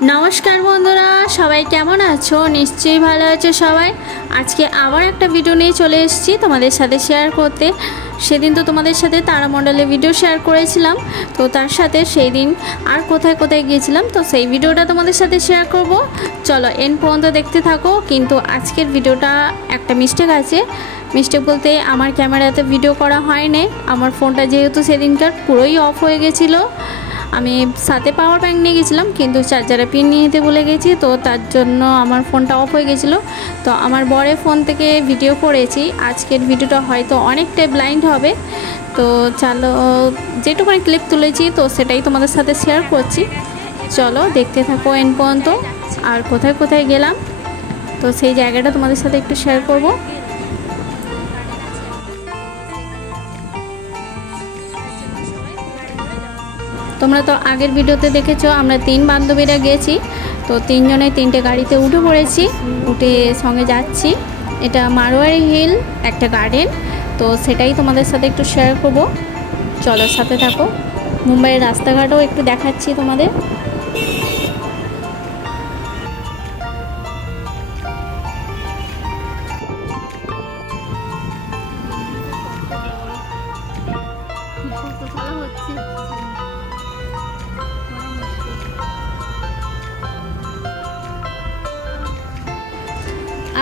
नमस्कार बंधुरा सबाई केमन आछो निश्चयই ভালো আছো সবাই। আজকে আবার একটা ভিডিও নিয়ে চলে এসেছি তোমাদের সাথে শেয়ার করতে। সেদিন তো তোমাদের সাথে তারামণ্ডলের ভিডিও শেয়ার করেছিলাম, তো তার সাথে সেই দিন আর কোথায় কোথায় গিয়েছিলাম তো সেই ভিডিওটা তোমাদের সাথে শেয়ার করব। চলো এন্ড পর্যন্ত দেখতে থাকো। কিন্তু আজকের ভিডিওটা একটা মিস্টেক আছে। মিস্টেক বলতে আমার ক্যামেরাতে ভিডিও করা হয়নি। আমার ফোনটা যেহেতু সেদিনকার পুরোই অফ হয়ে গেছিলো, আমি সাথে পাওয়ার ব্যাঙ্ক নিয়ে গেছিলাম কিন্তু চার্জারে পিন নিয়ে যেতে ভুলে গেছি, তো তার জন্য আমার ফোনটা অফ হয়ে গেছিলো। তো আমার বরের ফোন থেকে ভিডিও করেছি। আজকের ভিডিওটা হয়তো অনেকটাই ব্লাইন্ড হবে, তো চলো যেটুকুনি ক্লিপ তুলেছি তো সেটাই তোমাদের সাথে শেয়ার করছি। চলো দেখতে থাকো এন্ড পর্যন্ত। আর কোথায় কোথায় গেলাম তো সেই জায়গাটা তোমাদের সাথে একটু শেয়ার করব। তোমরা তো আগের ভিডিওতে দেখেছো আমরা তিন বান্ধবীরা গেছি, তো তিনজনে তিনটে গাড়িতে উঠে পড়েছি, উঠে সঙ্গে যাচ্ছি। এটা মারোয়ারি হিল একটা গার্ডেন, তো সেটাই তোমাদের সাথে একটু শেয়ার করব। চলো সাথে থাকো। মুম্বাইয়ের রাস্তাঘাটও একটু দেখাচ্ছি তোমাদের।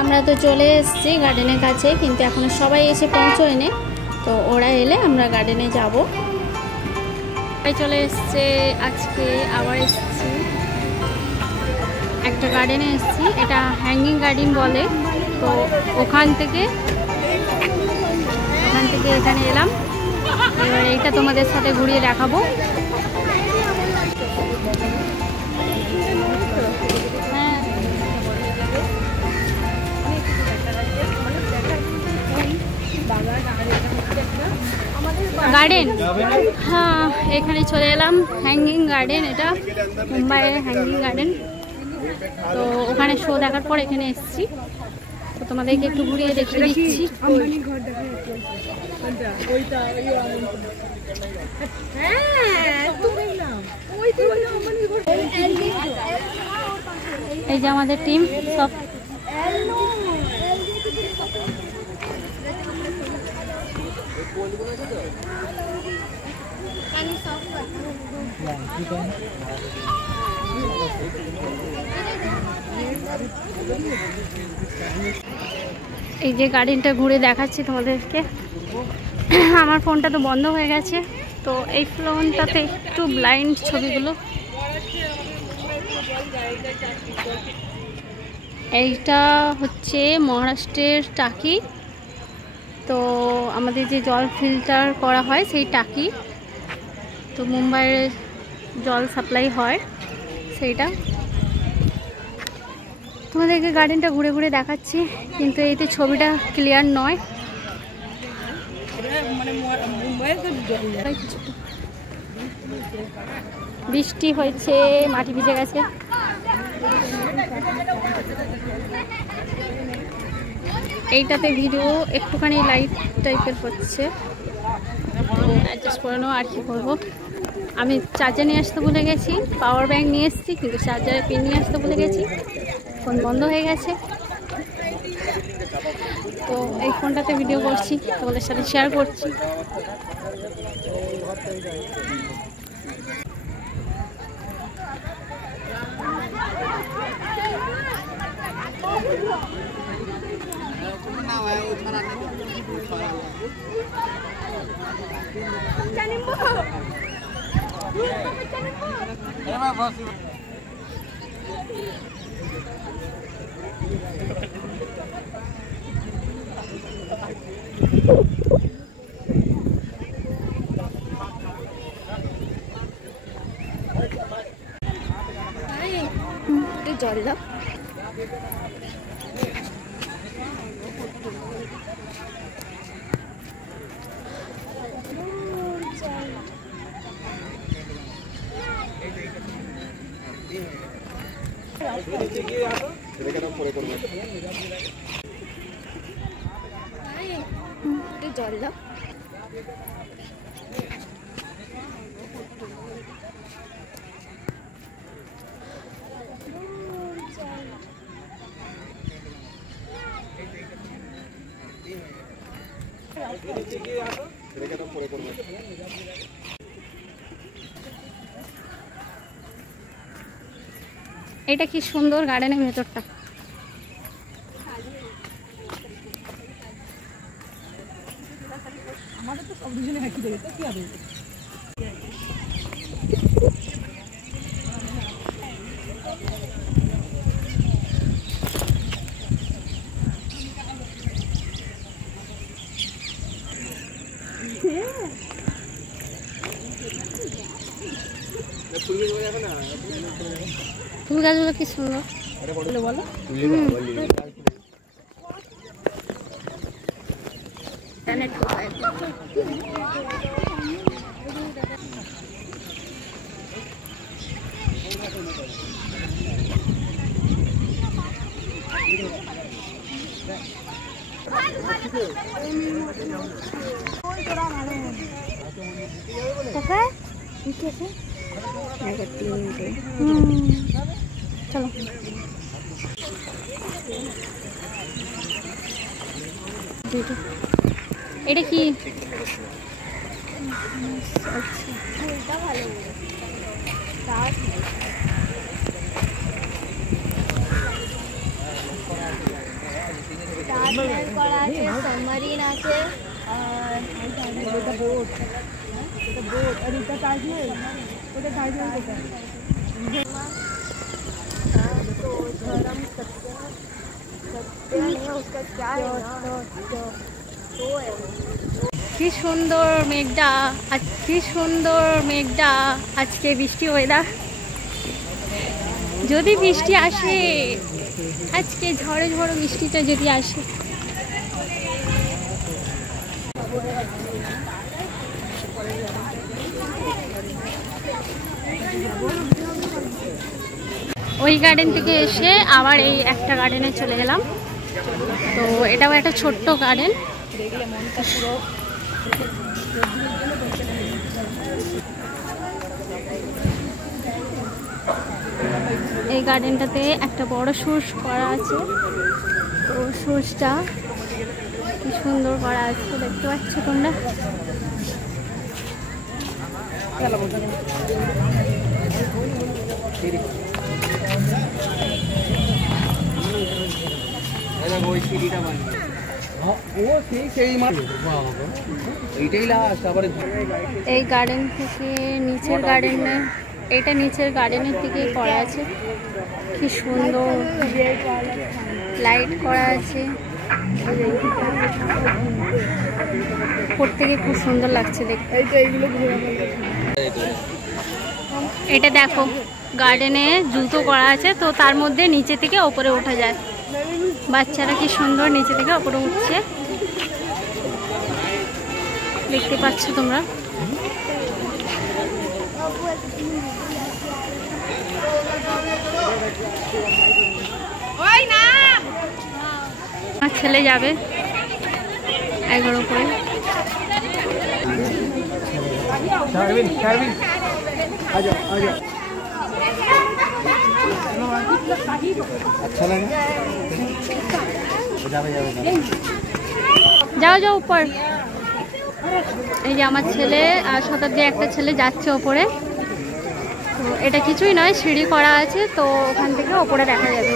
আমরা তো চলে এসেছি গার্ডেনের কাছে, কিন্তু এখনো সবাই এসে পৌঁছয়নি। তো ওরা এলে আমরা গার্ডেনে যাব। চলে এসছে, আজকে আবার এসেছি একটা গার্ডেনে এসেছি। এটা হ্যাঙ্গিং গার্ডেন বলে। তো ওখান থেকে এখানে এলাম। এবার এইটা তোমাদের সাথে ঘুরিয়ে দেখাবো। গার্ডেন, হ্যাঁ এখানে চলে এলাম। হ্যাঙ্গিং গার্ডেন, এটা মুম্বাইয়ের হ্যাঙ্গিং গার্ডেন। তো ওখানে শো দেখার পর এখানে এসেছি, তো তোমাদেরকে একটু ঘুরিয়ে দেখিয়ে দিচ্ছি। এই যে আমাদের টিম সব। এই যে গার্ডেনটা ঘুরে দেখাচ্ছি তোমাদেরকে। আমার ফোনটা তো বন্ধ হয়ে গেছে, তো এই ফোনটাতে একটু ব্লাইন্ড ছবিগুলো। এইটা হচ্ছে মহারাষ্ট্রের টাকি। তো আমাদের যে জল ফিল্টার করা হয় সেই টাকি, তো মুম্বাইয়ের জল সাপ্লাই হয় সেইটা। তোমাদেরকে গার্ডেনটা ঘুরে ঘুরে দেখাচ্ছি, কিন্তু এইতে ছবিটা ক্লিয়ার নয়। বৃষ্টি হয়েছে, মাটি ভিজে গেছে। এইটাতে ভিডিও একটুখানি লাইট টাইপের হচ্ছে, অ্যাডজাস্ট করে নেবো। আর কি করবো, আমি চার্জার নিয়ে আসতে ভুলে গেছি। পাওয়ার ব্যাঙ্ক নিয়ে এসেছি কিন্তু চার্জারের পিন নিয়ে আসতে ভুলে গেছি। ফোন বন্ধ হয়ে গেছে, তো এই ফোনটাতে ভিডিও করছি, তোমাদের সাথে শেয়ার করছি। জল দাও। জল দাও। এটা কি সুন্দর গার্ডেনের ভেতরটা। আমাদের তো সব দুজনে একই দেখে তো কি হবে। ফুল গাছগুলো কি সুন্দর বলো। চলো এটা কি सबमरीन আছে আর এটা বোট আর এটা তাজমহল ওটা তাজমহল কোথায় तो धर्म सत्य नहीं है उसका क्या है तो है কি সুন্দর মেঘটা, কি সুন্দর মেঘটা। আজকে বৃষ্টি ওয়েদার, যদি বৃষ্টি আসে আজকে ঝড়ো ঝড়ো বৃষ্টিটা যদি আসে। ওই গার্ডেন থেকে এসে আবার এই একটা গার্ডেনে চলে গেলাম। তো এটাও একটা ছোট্ট গার্ডেন। এই গার্ডেনটাতে একটা বড় সোর্স করা আছে। তো সোর্সটা কি সুন্দর করা আছে দেখতে পাচ্ছ তোমরা। এই গার্ডেন থেকে নিচের গার্ডেনে, এটা নিচের গার্ডেনের দিকে করা আছে। কি সুন্দর লাইট করা আছে, প্রত্যেকে খুব সুন্দর লাগছে দেখতে। এটা দেখো গার্ডেনে জুতো করা আছে, তো তার মধ্যে নিচে থেকে ওপরে ওঠা যায়। বাচ্চারা কি সুন্দর নিচে থেকে ওপরে উঠছে দেখতে পাচ্ছ তোমরা। আমার ছেলে যাবে এগারো করে। যাও যাও উপর। এই যে আমার ছেলে আর শতাব্দী একটা ছেলে যাচ্ছে ওপরে। তো এটা কিছুই নয়, সিঁড়ি করা আছে, তো ওখান থেকে ওপরে দেখা যাবে।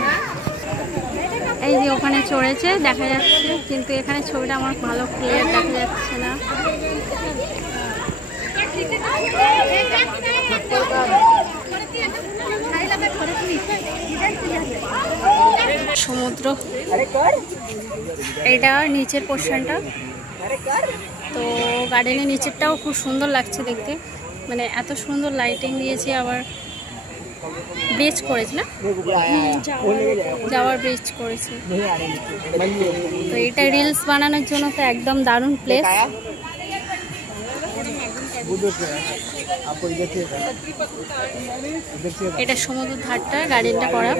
এই যে ওখানে চড়েছে দেখা যাচ্ছে, কিন্তু এখানে ছবিটা আমার ভালো ক্লিয়ার দেখা যাচ্ছে না। সমুদ্র, এটা নিচের পোর্শনটা। তো গার্ডেনের নিচেরটাও খুব সুন্দর লাগছে দেখতে, মানে এত সুন্দর লাইটিং দিয়েছে। আবার ব্রিজ করেছে না, যাওয়ার ব্রিজ করেছে। তো এটা রিলস বানানোর জন্য তো একদম দারুণ প্লেস। এটা সমুদ্র ধারটা গার্ডেনটা করা।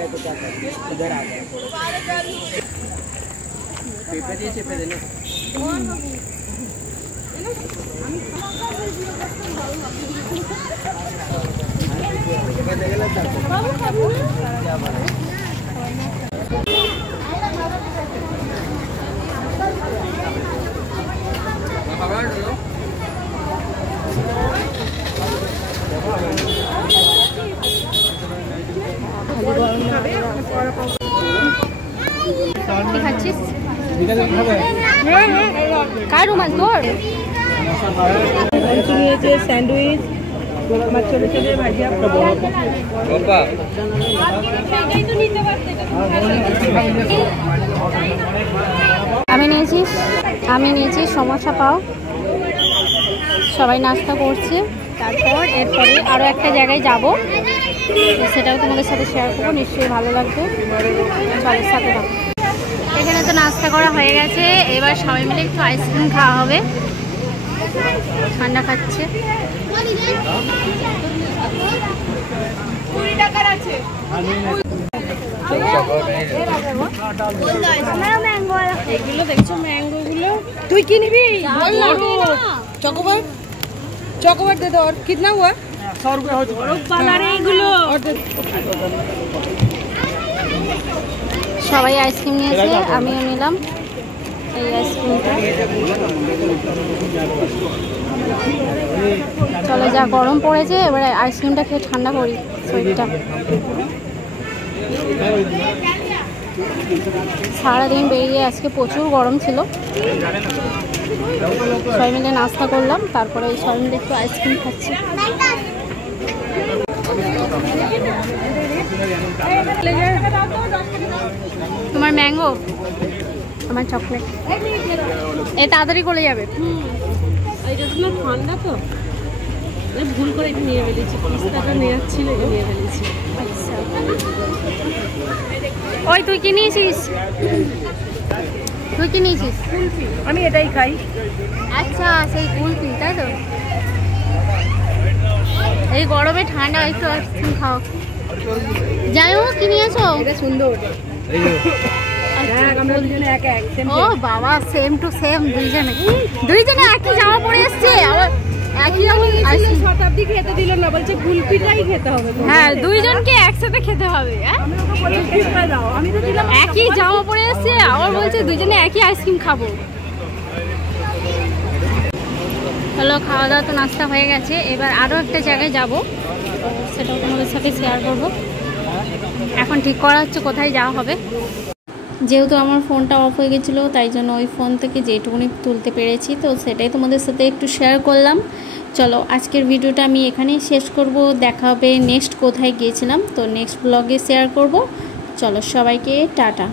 কি খাচ্ছিস? কার রুমাল তোর? নিয়েছে স্যান্ডউইচ, আমার ছোট ছোট ভাজিয়া। আমি নিয়েছি সমোসা পাও। সবাই নাস্তা করছে। তারপর এরপরে আরও একটা জায়গায় যাব, সেটাও তোমাদের সাথে শেয়ার করবো, নিশ্চয়ই ভালো লাগবে। চলো সাথে থাকো। এখানে তো নাস্তা করা হয়ে গেছে, এবার সবাই মিলে একটু আইসক্রিম খাওয়া হবে। ঠান্ডা খাচ্ছে। এগুলো দেখছো ম্যাঙ্গো গুলো, তুই কি নিবি? চকোবার, चॉकलेट दे दो। और कितना हुआ? 100 रुपया हो चुका है। সবাই আইসক্রিম নিয়েছে, আমিও নিলাম এই আইসক্রিমটা। চলো, যা গরম পড়েছে এবারে আইসক্রিমটা খেয়ে ঠান্ডা করি শরীরটা। সারাদিন বেরিয়ে আজকে প্রচুর গরম ছিল। সবাই মিলে নাস্তা করলাম, তারপরে সবাই মিলে একটু আইসক্রিম খাচ্ছি। তোমার ম্যাঙ্গো, আমার চকলেট। এ তাড়াতাড়ি করে যাবে। এটা তো ঠান্ডা, তো ভুল করে এটা নিয়ে ফেলেছি। পিস্তাটা নেওয়ার ছিল, এটা নিয়ে ফেলেছি। আচ্ছা, ওই তুই কি নিয়েছিস? তুই কি নিয়েছিস? আমি এটাই খাই। আচ্ছা, সেই কুলফি, তাই তো? এই গরমে ঠান্ডা, একটু আইসক্রিম খাও। যাই হোক, কি নিয়েছো? এটা সুন্দর। আমরা দুজনে এক এক। ও বাবা, সেম টু সেম। দুইজনে একই জামা পরে এসছে, আবার একই রকম। শতাব্দী খেতে দিল না, বলছে কুলফিটাই খেতে হবে। হ্যাঁ, দুইজনকে একসাথে খেতে হবে। আমি তো দিলাম একই জামা পরে এসছে, আবার বলছে দুইজনে একই আইসক্রিম খাবো। হলো, খাওয়া দাওয়া তো নাস্তা হয়ে গেছে, এবার আরও একটা জায়গায় যাব, সেটাও তোমাদের সাথে শেয়ার করব। এখন ঠিক করা হচ্ছে কোথায় যাওয়া হবে। যেহেতু আমার ফোনটা অফ হয়ে গেছিলো, তাই জন্য ওই ফোন থেকে যেটুকুনি তুলতে পেরেছি, তো সেটাই তোমাদের সাথে একটু শেয়ার করলাম। চলো, আজকের ভিডিওটা আমি এখানেই শেষ করব। দেখা হবে নেক্সট কোথায় গিয়েছিলাম, তো নেক্সট ব্লগে শেয়ার করব। চলো, সবাইকে টাটা।